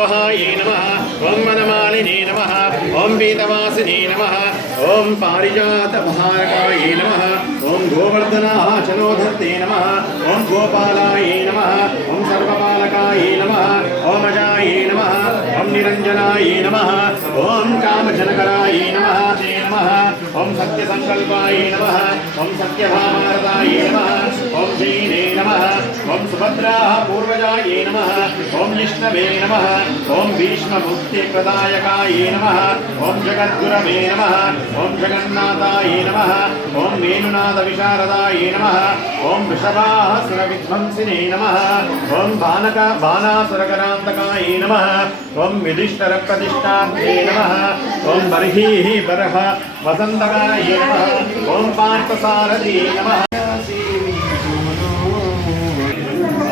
ఓంకారోద్వహాయే నమ ఓం వనమాలినే నమ ఓం పీతవాసినే నమ ఓం పారిజాత మహారకాయే నమ ఓం గోవర్ధనాచనోధర్తే నమ ఓం గోపాలాయే నమ ఓం సర్వపాలకాయే నమ ఓం అజాయే నమ ఓం నిరంజనాయే నమ ఓం కామజనకరాయే నమ తే నమ ఓం సత్యసంకల్పాయే నమ ఓం ఓం సుభద్రా పూర్వజాయే నమ ఓం విష్ణవే నమ ఓం భీష్మముక్తిప్రదాయకాయే నమ ఓం జగద్గురవే నమ ఓం జగన్నాథాయే నమ ఓం వేణునాథ విశారదాయే నమ ఓం వృషభాసుర విధ్వంసినే నమ ఓం బానక బాణాసురకరాంతకాయే నమ ఓం విధిష్టర ప్రతిష్టార్థే నమ ఓం బర్హీః బరహ వసంతకాయే నమ ఓం పార్థసారథి నమ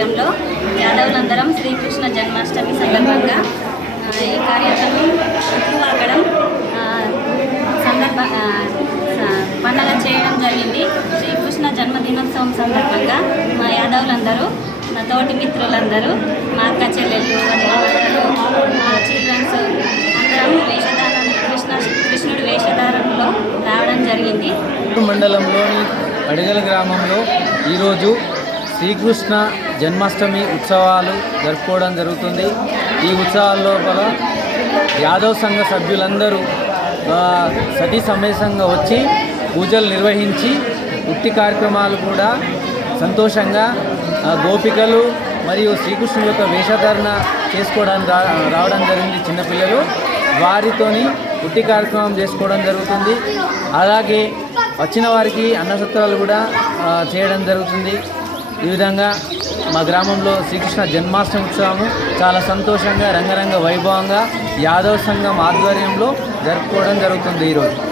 ఆధ్వర్యంలో యాదవులందరం శ్రీకృష్ణ జన్మాష్టమి సందర్భంగా ఈ కార్యక్రమం చుట్టుపాకడం సందర్భ పండుగ పండగ చేయడం జరిగింది. శ్రీకృష్ణ జన్మదినోత్సవం సందర్భంగా మా యాదవులందరూ మా తోటి మిత్రులందరూ మా అక్క చెల్లెళ్ళు మా చిల్డ్రన్స్ అందరం వేషధారణ కృష్ణ కృష్ణుడి వేషధారణలో రావడం జరిగింది. మండలంలోని అడిగల గ్రామంలో ఈరోజు శ్రీకృష్ణ జన్మాష్టమి ఉత్సవాలు జరుపుకోవడం జరుగుతుంది. ఈ ఉత్సవాల లోపల యాదవ్ సంఘ సభ్యులందరూ సతీ సమేతంగా వచ్చి పూజలు నిర్వహించి ఉట్టి కార్యక్రమాలు కూడా సంతోషంగా గోపికలు మరియు శ్రీకృష్ణుని యొక్క వేషధారణ చేసుకోవడానికి రా రావడం జరిగింది చిన్నపిల్లలు. వారితోని ఉట్టి కార్యక్రమం చేసుకోవడం జరుగుతుంది. అలాగే వచ్చిన వారికి అన్నసత్రాలు కూడా చేయడం జరుగుతుంది. ఈ విధంగా మా గ్రామంలో శ్రీకృష్ణ జన్మాష్టమి ఉత్సవము చాలా సంతోషంగా రంగరంగ వైభవంగా యాదవ్ సంఘం ఆధ్వర్యంలో జరుపుకోవడం జరుగుతుంది ఈరోజు.